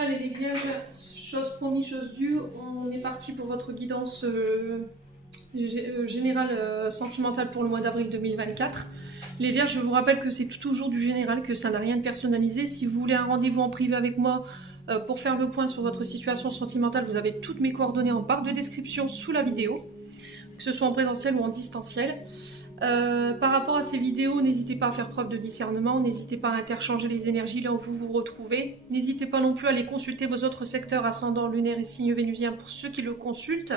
Allez les vierges, chose promise, chose due, on est parti pour votre guidance générale sentimentale pour le mois d'avril 2024. Les vierges, je vous rappelle que c'est toujours du général, que ça n'a rien de personnalisé. Si vous voulez un rendez-vous en privé avec moi pour faire le point sur votre situation sentimentale, vous avez toutes mes coordonnées en barre de description sous la vidéo, que ce soit en présentiel ou en distanciel. Par rapport à ces vidéos, n'hésitez pas à faire preuve de discernement, n'hésitez pas à interchanger les énergies là où vous vous retrouvez, n'hésitez pas non plus à aller consulter vos autres secteurs ascendant, lunaire et signe vénusien pour ceux qui le consultent.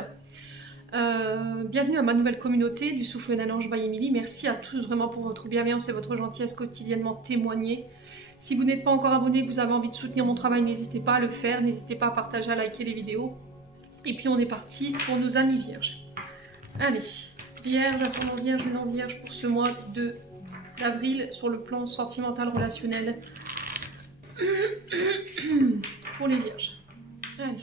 Bienvenue à ma nouvelle communauté du Souffle d'un ange by Emily. Merci à tous vraiment pour votre bienveillance et votre gentillesse quotidiennement témoignée. Si vous n'êtes pas encore abonné et que vous avez envie de soutenir mon travail, n'hésitez pas à le faire, n'hésitez pas à partager, à liker les vidéos. Et puis on est parti pour nos amis vierges. Allez. Vierge, ascendant vierge, non vierge pour ce mois d'avril sur le plan sentimental relationnel pour les vierges. Allez.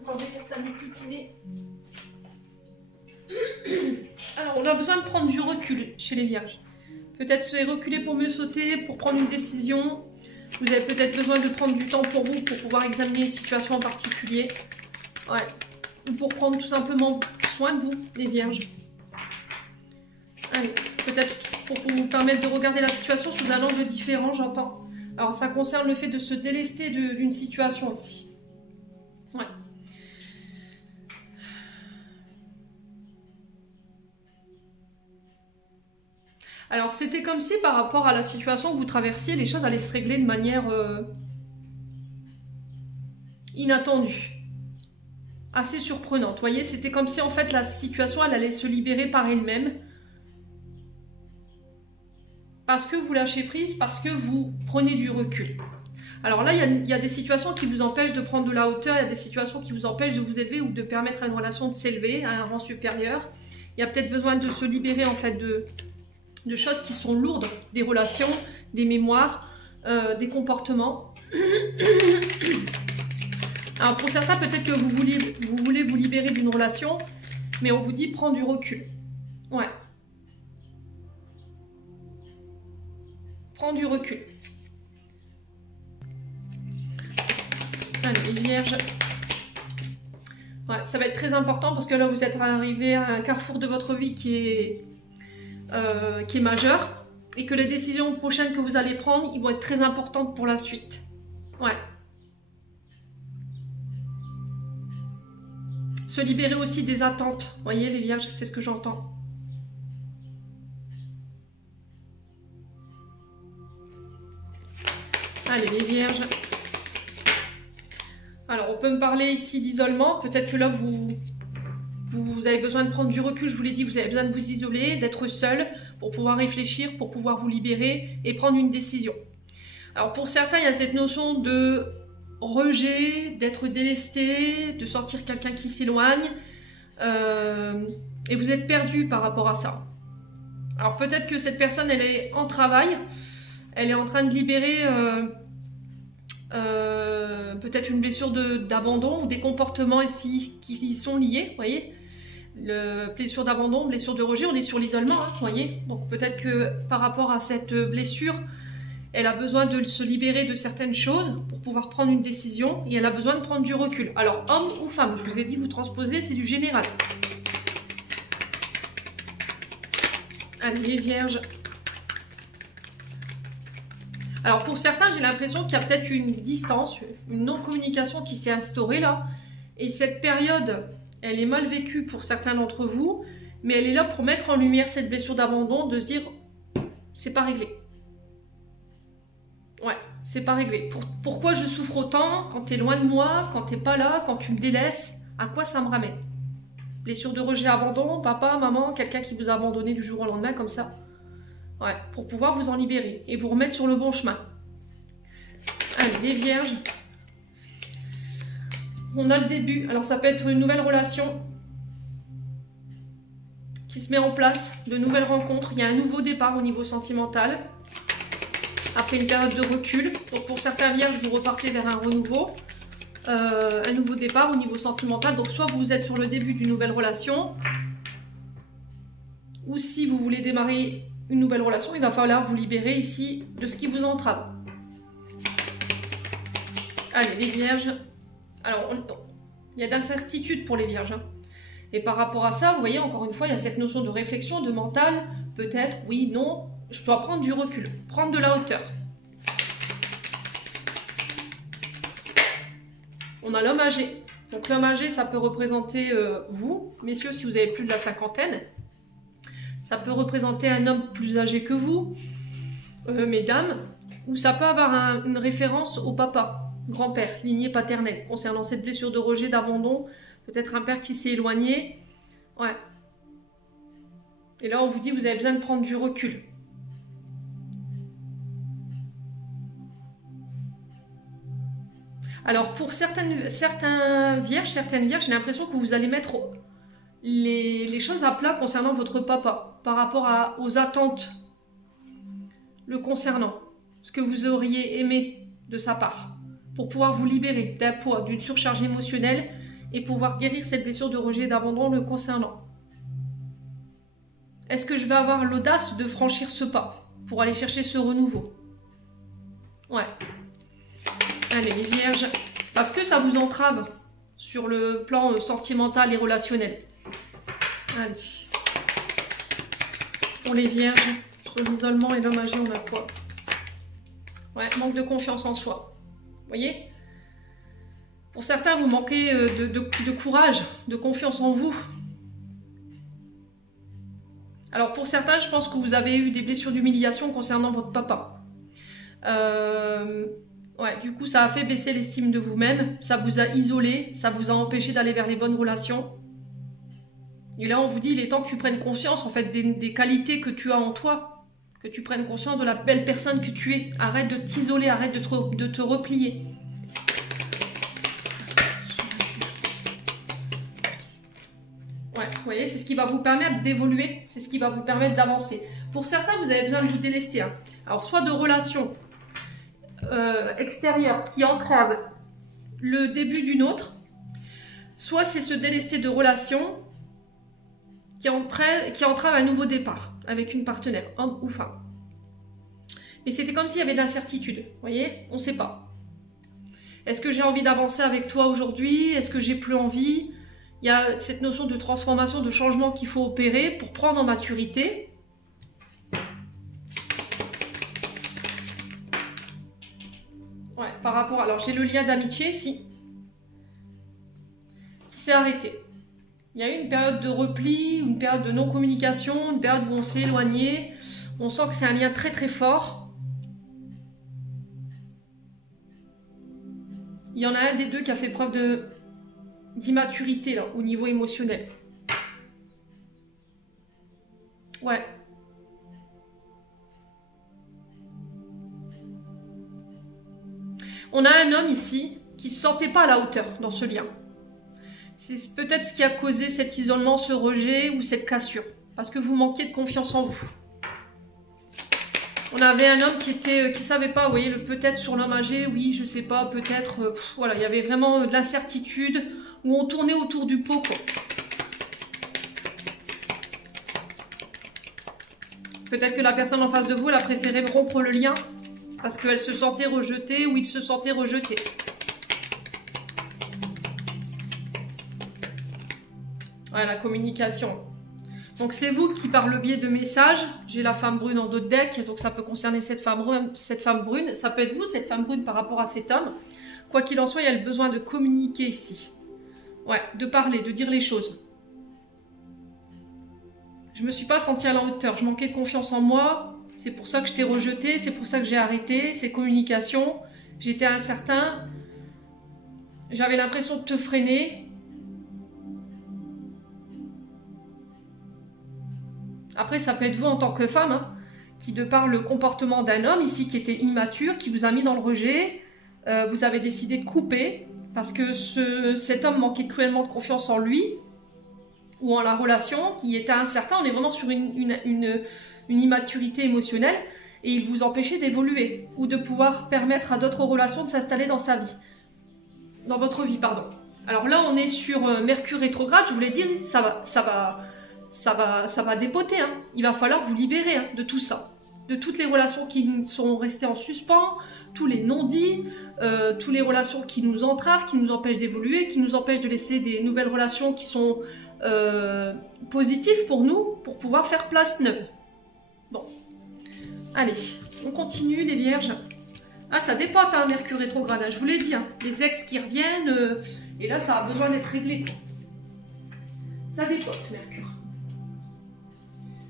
Encore des cartes à discipliner. Alors, on a besoin de prendre du recul chez les vierges. Peut-être se reculer pour mieux sauter, pour prendre une décision. Vous avez peut-être besoin de prendre du temps pour vous, pour pouvoir examiner une situation en particulier. Ouais, ou pour prendre tout simplement soin de vous, les vierges. Allez, peut-être pour vous permettre de regarder la situation sous un angle différent, j'entends. Alors, ça concerne le fait de se délester d'une situation ici. Ouais. Alors, c'était comme si par rapport à la situation que vous traversiez, les choses allaient se régler de manière inattendue. Assez surprenante, vous voyez, c'était comme si en fait la situation elle allait se libérer par elle-même parce que vous lâchez prise, parce que vous prenez du recul. Alors là, il y a des situations qui vous empêchent de prendre de la hauteur, il y a des situations qui vous empêchent de vous élever ou de permettre à une relation de s'élever à un rang supérieur. Il y a peut-être besoin de se libérer en fait de choses qui sont lourdes, des relations, des mémoires, des comportements. Alors pour certains, peut-être que vous voulez vous libérer d'une relation, mais on vous dit prends du recul. Ouais. Prends du recul. Allez, les vierges. Ouais, ça va être très important parce que là, vous êtes arrivé à un carrefour de votre vie qui est majeur et que les décisions prochaines que vous allez prendre, ils vont être très importantes pour la suite. Ouais. Se libérer aussi des attentes. Vous voyez, les vierges, c'est ce que j'entends. Allez, les vierges. Alors, on peut me parler ici d'isolement. Peut-être que là, vous avez besoin de prendre du recul. Je vous l'ai dit, vous avez besoin de vous isoler, d'être seul pour pouvoir réfléchir, pour pouvoir vous libérer et prendre une décision. Alors, pour certains, il y a cette notion de rejet, d'être délesté, de sortir quelqu'un qui s'éloigne, et vous êtes perdu par rapport à ça. Alors peut-être que cette personne, elle est en travail, elle est en train de libérer peut-être une blessure d'abandon ou des comportements ici qui y sont liés, vous voyez, blessure d'abandon, blessure de rejet, on est sur l'isolement, hein, vous voyez, donc peut-être que par rapport à cette blessure, elle a besoin de se libérer de certaines choses pour pouvoir prendre une décision et elle a besoin de prendre du recul. Alors, homme ou femme, je vous ai dit, vous transposez, c'est du général. Allez, les vierges. Alors, pour certains, j'ai l'impression qu'il y a peut-être une distance, une non-communication qui s'est instaurée là. Et cette période, elle est mal vécue pour certains d'entre vous, mais elle est là pour mettre en lumière cette blessure d'abandon, de se dire, c'est pas réglé. Ouais, c'est pas réglé. Pourquoi je souffre autant quand t'es loin de moi, quand t'es pas là, quand tu me délaisses? À quoi ça me ramène? Blessure de rejet, abandon, papa, maman, quelqu'un qui vous a abandonné du jour au lendemain comme ça. Ouais, pour pouvoir vous en libérer et vous remettre sur le bon chemin. Allez, les vierges. On a le début. Alors ça peut être une nouvelle relation qui se met en place, de nouvelles rencontres. Il y a un nouveau départ au niveau sentimental. Après une période de recul, donc pour certains vierges, vous repartez vers un renouveau, un nouveau départ au niveau sentimental. Donc soit vous êtes sur le début d'une nouvelle relation, ou si vous voulez démarrer une nouvelle relation, il va falloir vous libérer ici de ce qui vous entrave. Allez, les vierges. Alors, il y a d'incertitude pour les vierges. Hein. Et par rapport à ça, vous voyez, encore une fois, il y a cette notion de réflexion, de mental. Peut-être, oui, non. Je dois prendre du recul, prendre de la hauteur. On a l'homme âgé. Donc l'homme âgé, ça peut représenter vous, messieurs, si vous avez plus de la cinquantaine. Ça peut représenter un homme plus âgé que vous, mesdames. Ou ça peut avoir une référence au papa, grand-père, lignée paternelle, concernant cette blessure de rejet, d'abandon. Peut-être un père qui s'est éloigné. Ouais. Et là, on vous dit, vous avez besoin de prendre du recul. Alors, pour certaines vierges, j'ai l'impression que vous allez mettre les choses à plat concernant votre papa, par rapport aux attentes le concernant, ce que vous auriez aimé de sa part, pour pouvoir vous libérer d'un poids, d'une surcharge émotionnelle et pouvoir guérir cette blessure de rejet et d'abandon le concernant. Est-ce que je vais avoir l'audace de franchir ce pas pour aller chercher ce renouveau? Ouais. Allez, les vierges, parce que ça vous entrave sur le plan sentimental et relationnel. Allez. Pour les vierges, sur l'isolement et l'homme âgé, on a quoi? Ouais, manque de confiance en soi. Vous voyez? Pour certains, vous manquez de courage, de confiance en vous. Alors pour certains, je pense que vous avez eu des blessures d'humiliation concernant votre papa. Ouais, du coup, ça a fait baisser l'estime de vous-même, ça vous a isolé, ça vous a empêché d'aller vers les bonnes relations. Et là, on vous dit, il est temps que tu prennes conscience, en fait, des qualités que tu as en toi, que tu prennes conscience de la belle personne que tu es. Arrête de t'isoler, arrête de te replier. Ouais, vous voyez, c'est ce qui va vous permettre d'évoluer, c'est ce qui va vous permettre d'avancer. Pour certains, vous avez besoin de vous délester. Hein. Alors, soit de relations extérieures qui entravent le début d'une autre, soit c'est se délester de relations qui entravent un nouveau départ avec une partenaire, homme ou femme. Mais c'était comme s'il y avait de l'incertitude, vous voyez, on ne sait pas. Est-ce que j'ai envie d'avancer avec toi aujourd'hui? Est-ce que j'ai plus envie? Il y a cette notion de transformation, de changement qu'il faut opérer pour prendre en maturité. Ouais, par rapport... Alors, j'ai le lien d'amitié, si. Qui s'est arrêté. Il y a eu une période de repli, une période de non-communication, une période où on s'est éloigné. On sent que c'est un lien très très fort. Il y en a un des deux qui a fait preuve d'immaturité là, au niveau émotionnel. Ouais. On a un homme ici qui ne se sentait pas à la hauteur dans ce lien. C'est peut-être ce qui a causé cet isolement, ce rejet ou cette cassure. Parce que vous manquiez de confiance en vous. On avait un homme qui savait pas, vous voyez, peut-être sur l'homme âgé, oui, je sais pas, peut-être, voilà, il y avait vraiment de l'incertitude, où on tournait autour du pot, quoi. Peut-être que la personne en face de vous, elle a préféré rompre le lien, parce qu'elle se sentait rejetée, ou il se sentait rejeté. Ouais, la communication. Donc c'est vous qui, par le biais de messages, j'ai la femme brune en dos de deck, donc ça peut concerner cette femme brune, ça peut être vous, cette femme brune, par rapport à cet homme. Quoi qu'il en soit, il y a le besoin de communiquer ici. Ouais, de parler, de dire les choses. Je me suis pas sentie à la hauteur, je manquais de confiance en moi, c'est pour ça que je t'ai rejeté, c'est pour ça que j'ai arrêté, c'est communication, j'étais incertain, j'avais l'impression de te freiner. Après, ça peut être vous en tant que femme, hein, qui de par le comportement d'un homme ici qui était immature, qui vous a mis dans le rejet, vous avez décidé de couper parce que cet homme manquait cruellement de confiance en lui ou en la relation, qui était incertain. On est vraiment sur une immaturité émotionnelle et il vous empêchait d'évoluer ou de pouvoir permettre à d'autres relations de s'installer dans sa vie. Dans votre vie, pardon. Alors là, on est sur Mercure rétrograde, je vous l'ai dit, ça ça va dépoter. Hein. Il va falloir vous libérer de tout ça. De toutes les relations qui sont restées en suspens, tous les non-dits, toutes les relations qui nous entravent, qui nous empêchent d'évoluer, qui nous empêchent de laisser des nouvelles relations qui sont positives pour nous, pour pouvoir faire place neuve. Bon, allez, on continue les vierges. Ah, ça dépote, hein, Mercure rétrograde, hein, je vous l'ai dit, hein, les ex qui reviennent, et là ça a besoin d'être réglé, quoi. Ça dépote, Mercure.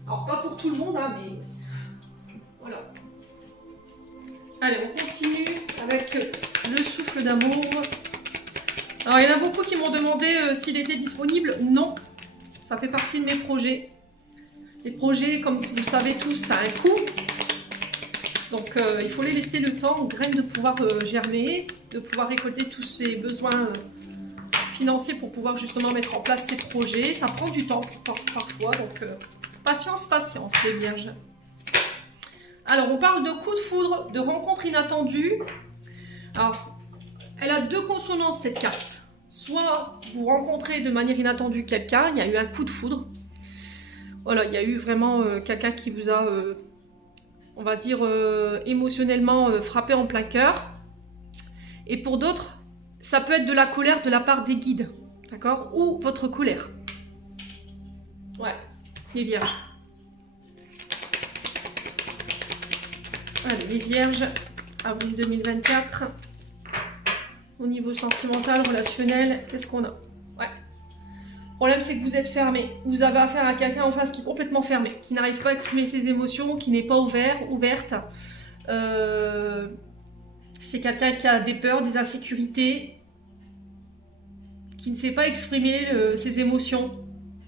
Alors pas pour tout le monde, hein, mais... Voilà. Allez, on continue avec le souffle d'amour. Alors, il y en a beaucoup qui m'ont demandé s'il était disponible. Non, ça fait partie de mes projets. Les projets, comme vous le savez tous, ça a un coût. Donc, il faut les laisser le temps aux graines de pouvoir germer, de pouvoir récolter tous ces besoins financiers pour pouvoir justement mettre en place ces projets. Ça prend du temps parfois, donc patience, patience, les vierges. Alors, on parle de coup de foudre, de rencontre inattendue. Alors, elle a deux consonances, cette carte. Soit vous rencontrez de manière inattendue quelqu'un, il y a eu un coup de foudre. Voilà, il y a eu vraiment quelqu'un qui vous a, on va dire, émotionnellement frappé en plein cœur. Et pour d'autres, ça peut être de la colère de la part des guides, d'accord? Ou votre colère. Ouais, les vierges. Allez, les vierges, avril 2024. Au niveau sentimental, relationnel, qu'est-ce qu'on a? Ouais. Le problème, c'est que vous êtes fermé. Vous avez affaire à quelqu'un en face qui est complètement fermé, qui n'arrive pas à exprimer ses émotions, qui n'est pas ouverte. C'est quelqu'un qui a des peurs, des insécurités, qui ne sait pas exprimer ses émotions,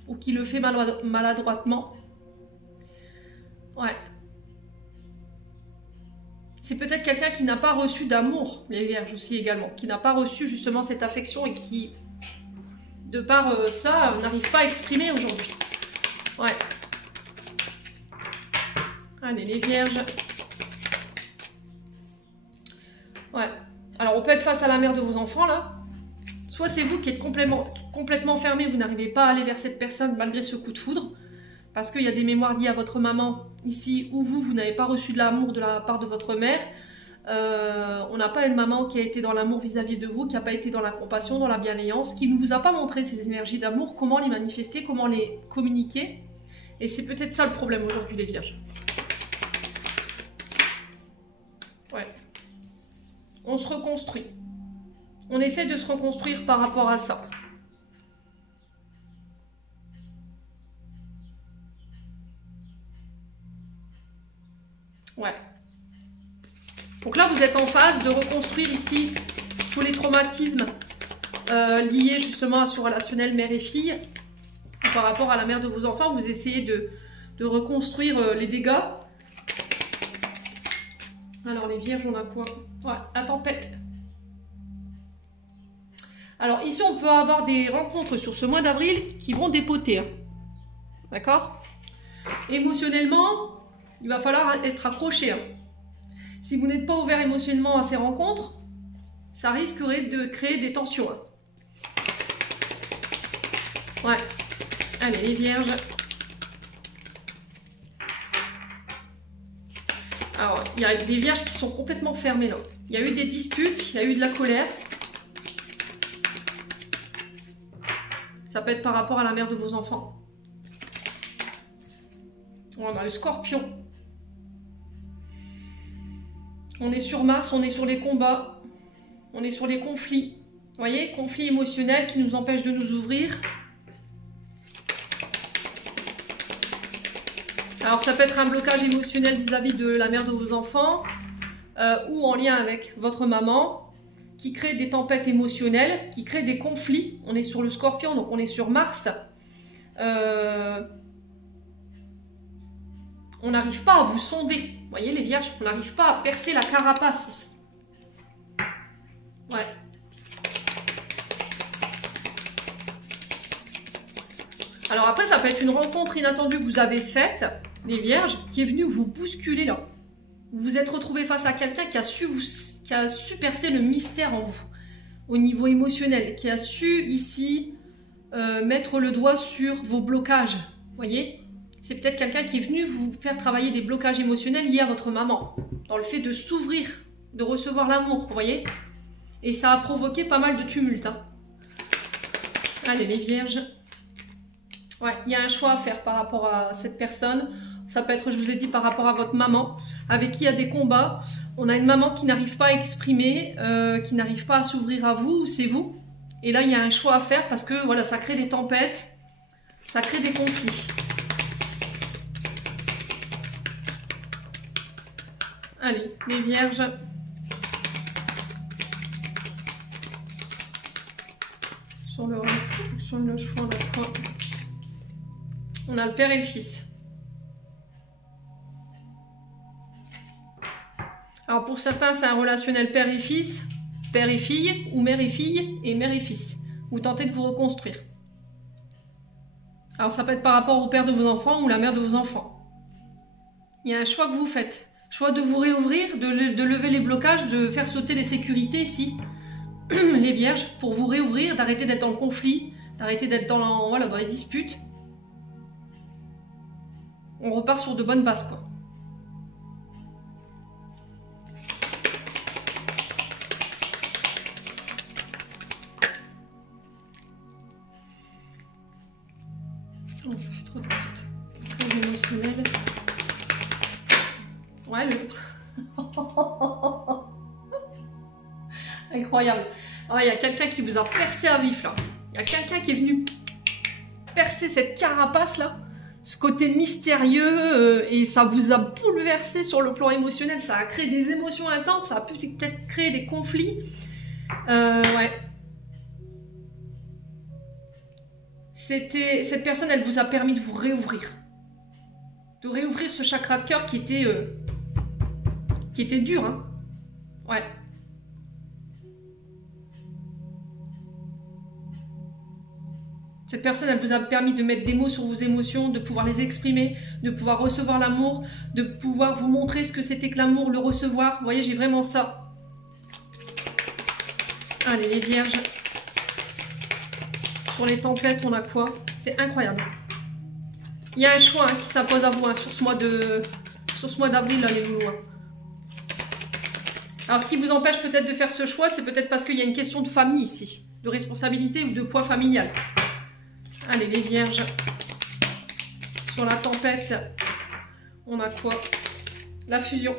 ou qui le fait maladroitement. Ouais. C'est peut-être quelqu'un qui n'a pas reçu d'amour, les vierges aussi également, qui n'a pas reçu justement cette affection et qui, de par ça, n'arrive pas à exprimer aujourd'hui. Ouais. Allez, les vierges. Ouais. Alors, on peut être face à la mère de vos enfants, là. Soit c'est vous qui êtes complètement fermé, vous n'arrivez pas à aller vers cette personne malgré ce coup de foudre, parce qu'il y a des mémoires liées à votre maman ici, où vous n'avez pas reçu de l'amour de la part de votre mère. On n'a pas une maman qui a été dans l'amour vis-à-vis de vous, qui n'a pas été dans la compassion, dans la bienveillance, qui ne vous a pas montré ces énergies d'amour, comment les manifester, comment les communiquer. Et c'est peut-être ça le problème aujourd'hui, les vierges. Ouais. On se reconstruit. On essaie de se reconstruire par rapport à ça. Ouais. Donc là, vous êtes en phase de reconstruire ici tous les traumatismes liés justement à ce relationnel mère et fille. Et par rapport à la mère de vos enfants, vous essayez de reconstruire les dégâts. Alors les vierges, on a quoi? Ouais, la tempête. Alors ici, on peut avoir des rencontres sur ce mois d'avril qui vont dépoter. Hein. D'accord? Émotionnellement, il va falloir être accroché. Hein. Si vous n'êtes pas ouvert émotionnellement à ces rencontres, ça risquerait de créer des tensions. Hein. Ouais. Allez, les vierges. Alors, il y a des vierges qui sont complètement fermées là. Il y a eu des disputes, il y a eu de la colère. Ça peut être par rapport à la mère de vos enfants. On a le Scorpion. On est sur Mars, on est sur les combats. On est sur les conflits. Vous voyez, conflits émotionnels qui nous empêchent de nous ouvrir. Alors ça peut être un blocage émotionnel vis-à-vis de la mère de vos enfants ou en lien avec votre maman qui crée des tempêtes émotionnelles, qui crée des conflits. On est sur le Scorpion, donc on est sur Mars. On n'arrive pas à vous sonder. Vous voyez les vierges, on n'arrive pas à percer la carapace ici. Ouais. Alors après, ça peut être une rencontre inattendue que vous avez faite, les vierges, qui est venue vous bousculer là. Vous vous êtes retrouvé face à quelqu'un qui a su percer le mystère en vous, au niveau émotionnel, qui a su ici mettre le doigt sur vos blocages, voyez? C'est peut-être quelqu'un qui est venu vous faire travailler des blocages émotionnels liés à votre maman. Dans le fait de s'ouvrir, de recevoir l'amour, vous voyez? Et ça a provoqué pas mal de tumulte. Hein. Allez, les vierges. Ouais, il y a un choix à faire par rapport à cette personne. Ça peut être, je vous ai dit, par rapport à votre maman, avec qui il y a des combats. On a une maman qui n'arrive pas à exprimer, qui n'arrive pas à s'ouvrir à vous, c'est vous. Et là, il y a un choix à faire parce que voilà, ça crée des tempêtes, ça crée des conflits. Allez, les vierges. Sur le reconstruction de le choix, on a quoi? On a le père et le fils. Alors pour certains, c'est un relationnel père et fils, père et fille, ou mère et fille, et mère et fils. Vous tentez de vous reconstruire. Alors ça peut être par rapport au père de vos enfants ou la mère de vos enfants. Il y a un choix que vous faites. Choix de vous réouvrir, de lever les blocages, de faire sauter les sécurités ici. Les vierges, pour vous réouvrir, d'arrêter d'être dans le conflit, d'arrêter d'être dans, voilà, dans les disputes. On repart sur de bonnes bases, quoi. Oh, ça fait trop de cartes. Très émotionnel. Ouais, le... Incroyable. Il y a quelqu'un qui vous a percé à vif, là. Il y a quelqu'un qui est venu percer cette carapace, là. Ce côté mystérieux, et ça vous a bouleversé sur le plan émotionnel. Ça a créé des émotions intenses, ça a peut-être créé des conflits. Ouais. Cette personne, elle vous a permis de vous réouvrir. De réouvrir ce chakra de cœur qui était dur, hein. Ouais. Cette personne, elle vous a permis de mettre des mots sur vos émotions, de pouvoir les exprimer, de pouvoir recevoir l'amour, de pouvoir vous montrer ce que c'était que l'amour, le recevoir. Vous voyez, j'ai vraiment ça. Allez, les vierges. Sur les tempêtes, on a quoi? C'est incroyable. Il y a un choix, hein, qui s'impose à vous, hein, sur ce mois d'avril, là, les loulous. Hein. Alors, ce qui vous empêche peut-être de faire ce choix, c'est peut-être parce qu'il y a une question de famille ici, de responsabilité ou de poids familial. Allez, les vierges. Sur la tempête, on a quoi? La fusion.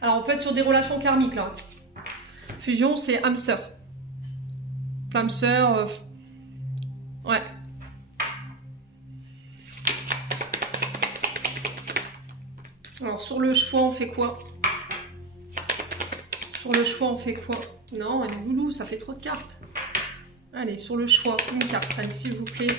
Alors, on peut être sur des relations karmiques, là. Fusion, c'est âme sœur. Flamme sœur. Ouais. Alors, sur le choix, on fait quoi? Sur le choix, on fait quoi? Non, loulou, ça fait trop de cartes. Allez, sur le choix, une carte, allez, s'il vous plaît.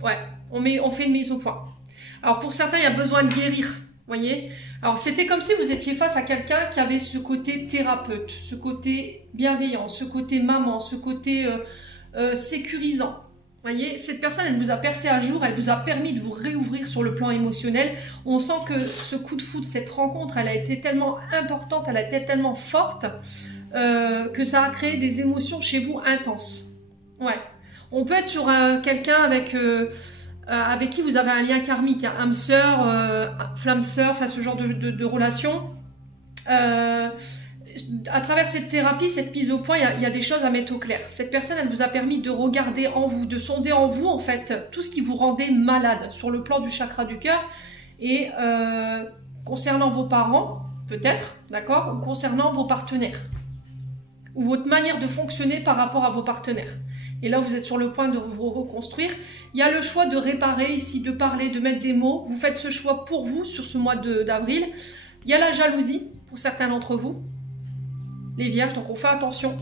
Ouais, on fait une mise au point. Alors, pour certains, il y a besoin de guérir, voyez. Alors, c'était comme si vous étiez face à quelqu'un qui avait ce côté thérapeute, ce côté bienveillant, ce côté maman, ce côté sécurisant. Voyez, cette personne, elle vous a percé à jour, elle vous a permis de vous réouvrir sur le plan émotionnel. On sent que ce coup de foudre, cette rencontre, elle a été tellement importante, elle a été tellement forte, que ça a créé des émotions chez vous intenses. Ouais. On peut être sur quelqu'un avec qui vous avez un lien karmique, hein, âme sœur, flamme sœur, enfin ce genre de relation. À travers cette thérapie, cette mise au point, il y a des choses à mettre au clair. Cette personne, elle vous a permis de regarder en vous, de sonder en vous, en fait, tout ce qui vous rendait malade sur le plan du chakra du cœur. Et concernant vos parents, peut-être, d'accord, ou concernant vos partenaires. Ou votre manière de fonctionner par rapport à vos partenaires. Et là, vous êtes sur le point de vous reconstruire. Il y a le choix de réparer ici, de parler, de mettre des mots. Vous faites ce choix pour vous sur ce mois d'avril. Il y a la jalousie pour certains d'entre vous. Les vierges, donc on fait attention.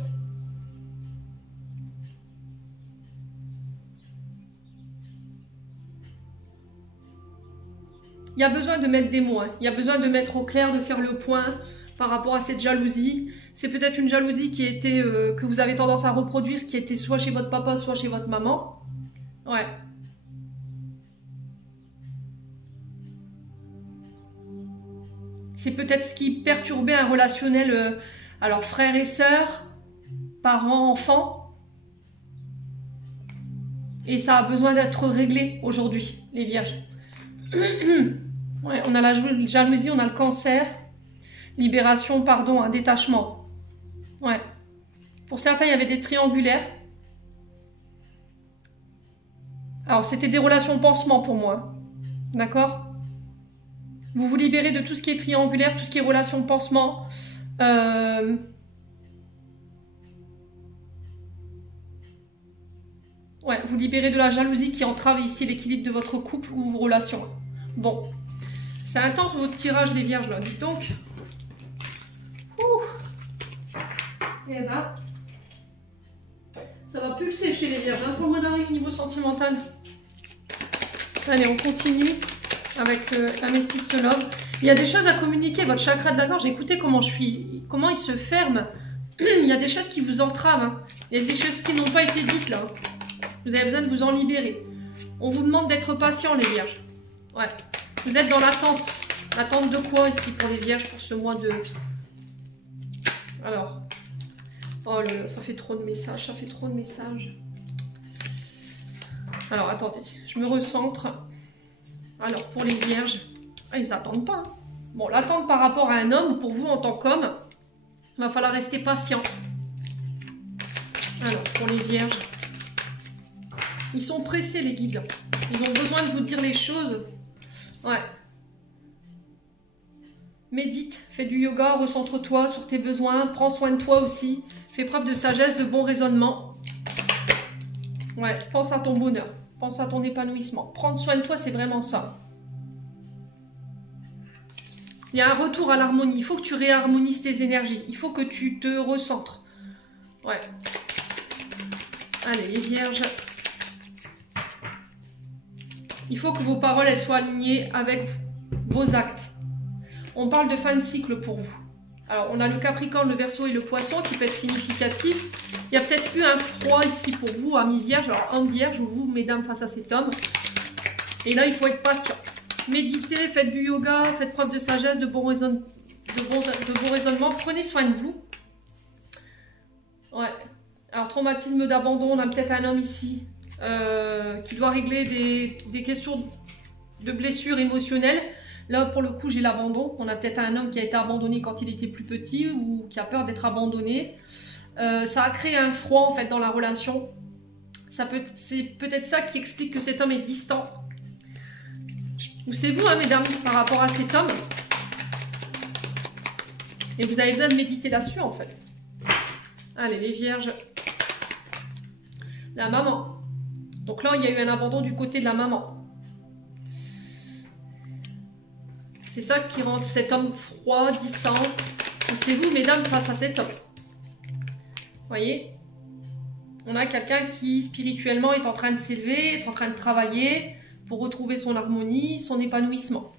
Il y a besoin de mettre des mots. Hein. Il y a besoin de mettre au clair, de faire le point par rapport à cette jalousie. C'est peut-être une jalousie qui était que vous avez tendance à reproduire, qui était soit chez votre papa, soit chez votre maman. Ouais. C'est peut-être ce qui perturbait un relationnel, alors frères et sœurs, parents, enfants. Et ça a besoin d'être réglé aujourd'hui, les vierges. Ouais, on a la jalousie, on a le cancer. Libération, pardon, un détachement. Ouais. Pour certains, il y avait des triangulaires. Alors, c'était des relations pansement pour moi. D'accord? Vous vous libérez de tout ce qui est triangulaire, tout ce qui est relations pansement. Ouais, vous libérez de la jalousie qui entrave ici l'équilibre de votre couple ou vos relations. Bon. C'est intense votre tirage, les vierges, là. Dites donc. Ouh. Et là, ça va pulser chez les vierges. Pour le mois d'avril au niveau sentimental. Allez, on continue avec l'améthyste love. Il y a des choses à communiquer. Votre chakra de la gorge, écoutez comment comment il se ferme. Il y a des choses qui vous entravent. Hein. Il y a des choses qui n'ont pas été dites là. Vous avez besoin de vous en libérer. On vous demande d'être patient, les vierges. Ouais. Vous êtes dans l'attente. L'attente de quoi ici pour les vierges pour ce mois de... Alors. Oh là là, ça fait trop de messages. Ça fait trop de messages. Alors, attendez. Je me recentre. Alors, pour les vierges... Ah, ils n'attendent pas. Hein. Bon, l'attente par rapport à un homme, pour vous en tant qu'homme, il va falloir rester patient. Alors, pour les vierges... Ils sont pressés, les guides. Ils ont besoin de vous dire les choses. Ouais. Médite, fais du yoga, recentre-toi sur tes besoins, prends soin de toi aussi. Fais preuve de sagesse, de bon raisonnement. Ouais, pense à ton bonheur, pense à ton épanouissement. Prendre soin de toi, c'est vraiment ça. Il y a un retour à l'harmonie. Il faut que tu réharmonises tes énergies. Il faut que tu te recentres. Ouais. Allez, les vierges... Il faut que vos paroles elles soient alignées avec vos actes. On parle de fin de cycle pour vous. Alors, on a le Capricorne, le Verseau et le Poisson qui peut être significatif. Il y a peut-être eu un froid ici pour vous, amis vierges. Alors, homme vierge ou vous, mesdames, face à cet homme. Et là, il faut être patient. Méditez, faites du yoga, faites preuve de sagesse, de bon raisonnement. Prenez soin de vous. Ouais. Alors, traumatisme d'abandon, on a peut-être un homme ici. Qui doit régler des questions de blessures émotionnelles. Là, pour le coup, j'ai l'abandon. On a peut-être un homme qui a été abandonné quand il était plus petit ou qui a peur d'être abandonné. Ça a créé un froid, en fait, dans la relation. C'est peut-être ça qui explique que cet homme est distant. Ou c'est vous, hein, mesdames, par rapport à cet homme. Et vous avez besoin de méditer là-dessus, en fait. Allez, les vierges. La maman. Donc là, il y a eu un abandon du côté de la maman. C'est ça qui rend cet homme froid, distant. C'est vous, mesdames, face à cet homme. Vous voyez? On a quelqu'un qui, spirituellement, est en train de s'élever, est en train de travailler pour retrouver son harmonie, son épanouissement.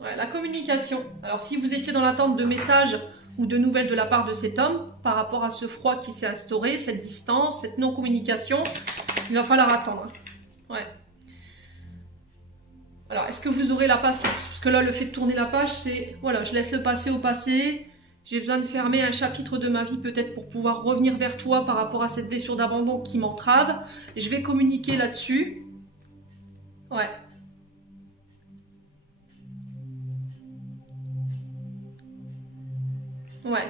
Ouais, la communication. Alors, si vous étiez dans l'attente de messages ou de nouvelles de la part de cet homme par rapport à ce froid qui s'est instauré, cette distance, cette non-communication, il va falloir attendre. Ouais. Alors, est-ce que vous aurez la patience? Parce que là, le fait de tourner la page, c'est, voilà, je laisse le passé au passé, j'ai besoin de fermer un chapitre de ma vie peut-être pour pouvoir revenir vers toi par rapport à cette blessure d'abandon qui m'entrave. Je vais communiquer là-dessus. Ouais. Ouais.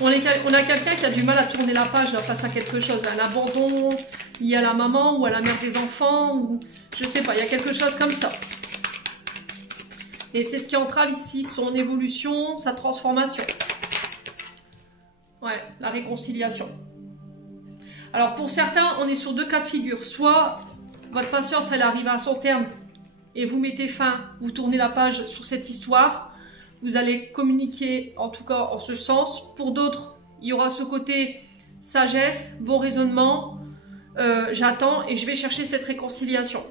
On a quelqu'un qui a du mal à tourner la page là, face à quelque chose. Un abandon lié à la maman ou à la mère des enfants. Ou je sais pas, il y a quelque chose comme ça. Et c'est ce qui entrave ici son évolution, sa transformation. Ouais, la réconciliation. Alors pour certains, on est sur deux cas de figure. Soit votre patience, elle arrive à son terme et vous mettez fin, vous tournez la page sur cette histoire. Vous allez communiquer, en tout cas en ce sens. Pour d'autres, il y aura ce côté sagesse, bon raisonnement. J'attends et je vais chercher cette réconciliation.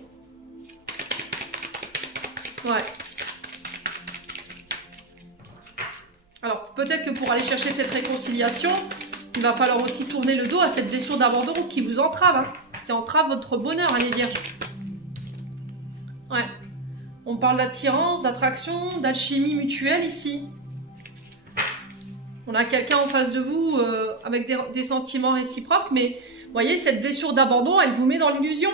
Ouais. Alors, peut-être que pour aller chercher cette réconciliation, il va falloir aussi tourner le dos à cette blessure d'abandon qui vous entrave, hein, qui entrave votre bonheur, hein, les vierges. Ouais. On parle d'attirance, d'attraction, d'alchimie mutuelle ici. On a quelqu'un en face de vous avec des sentiments réciproques, mais vous voyez, cette blessure d'abandon, elle vous met dans l'illusion.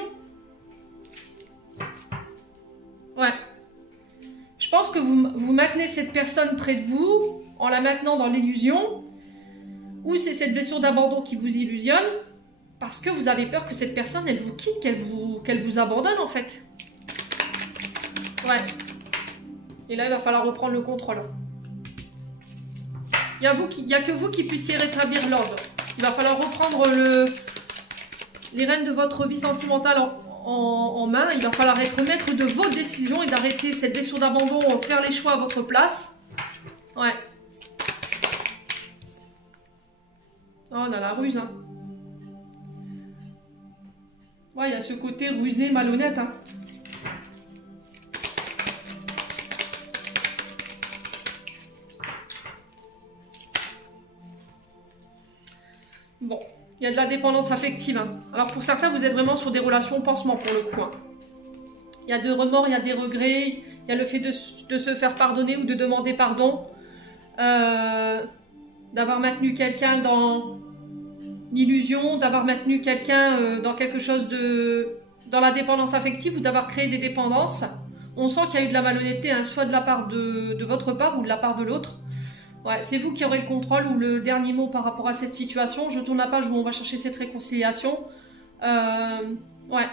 Ouais. Je pense que vous maintenez cette personne près de vous en la maintenant dans l'illusion, ou c'est cette blessure d'abandon qui vous illusionne, parce que vous avez peur que cette personne, elle vous quitte, qu'elle vous abandonne en fait. Ouais. Et là, il va falloir reprendre le contrôle. Il n'y a que vous qui puissiez rétablir l'ordre. Il va falloir reprendre les rênes de votre vie sentimentale en main. Il va falloir être maître de vos décisions et d'arrêter cette blessure d'abandon, faire les choix à votre place. Ouais. Oh, on a la ruse, hein. Ouais, il y a ce côté rusé, malhonnête, hein. Bon, il y a de la dépendance affective, hein. Alors pour certains, vous êtes vraiment sur des relations pansement pour le coup, hein. Il y a des remords, il y a des regrets, il y a le fait de se faire pardonner ou de demander pardon, d'avoir maintenu quelqu'un dans l'illusion, d'avoir maintenu quelqu'un dans quelque chose dans la dépendance affective ou d'avoir créé des dépendances. On sent qu'il y a eu de la malhonnêteté, hein, soit de la part de votre part ou de la part de l'autre. Ouais, c'est vous qui aurez le contrôle ou le dernier mot par rapport à cette situation. Je tourne la page où on va chercher cette réconciliation. Ouais.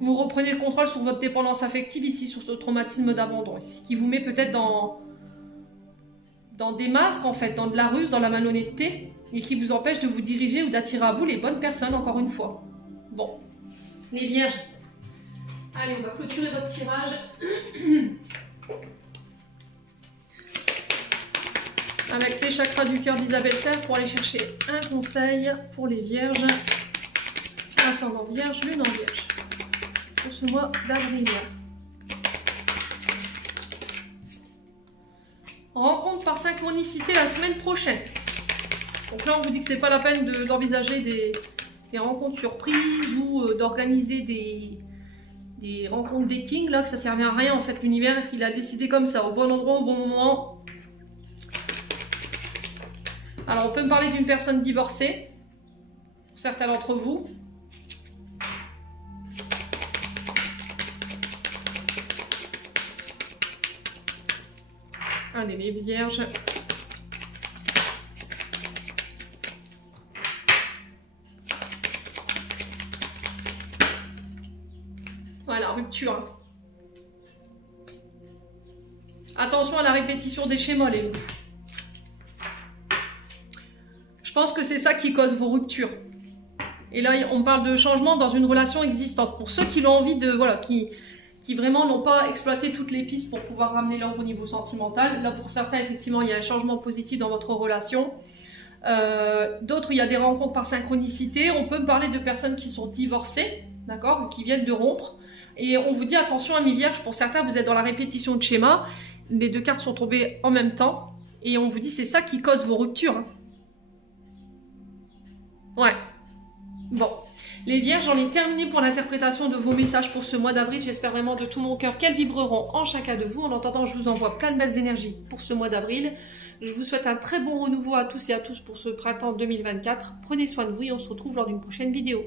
Vous reprenez le contrôle sur votre dépendance affective ici, sur ce traumatisme d'abandon. Ce qui vous met peut-être dans des masques, en fait, dans de la ruse, dans la malhonnêteté, et qui vous empêche de vous diriger ou d'attirer à vous les bonnes personnes, encore une fois. Bon. Les vierges. Allez, on va clôturer votre tirage. Avec les chakras du cœur d'Isabelle Serre pour aller chercher un conseil pour les vierges. Ascendant vierge, lune en vierge. Pour ce mois d'avril. Rencontre par synchronicité la semaine prochaine. Donc là, on vous dit que c'est pas la peine d'envisager des rencontres surprises ou d'organiser des rencontres dating, là, que ça ne servait à rien. En fait, l'univers, il a décidé comme ça, au bon endroit, au bon moment. Alors, on peut me parler d'une personne divorcée, pour certains d'entre vous. Allez, les vierges. Voilà, rupture. Hein. Attention à la répétition des schémas, les loups. Je pense que c'est ça qui cause vos ruptures. Et là, on parle de changement dans une relation existante. Pour ceux qui l'ont envie de... Voilà, qui vraiment n'ont pas exploité toutes les pistes pour pouvoir ramener l'ordre au niveau sentimental. Là, pour certains, effectivement, il y a un changement positif dans votre relation. D'autres, il y a des rencontres par synchronicité. On peut me parler de personnes qui sont divorcées, d'accord, ou qui viennent de rompre. Et on vous dit, attention, amis vierges, pour certains, vous êtes dans la répétition de schéma. Les deux cartes sont tombées en même temps. Et on vous dit, c'est ça qui cause vos ruptures. Hein. Ouais. Bon. Les vierges, j'en ai terminé pour l'interprétation de vos messages pour ce mois d'avril. J'espère vraiment de tout mon cœur qu'elles vibreront en chacun de vous. En attendant, je vous envoie plein de belles énergies pour ce mois d'avril. Je vous souhaite un très bon renouveau à tous et à tous pour ce printemps 2024. Prenez soin de vous et on se retrouve lors d'une prochaine vidéo.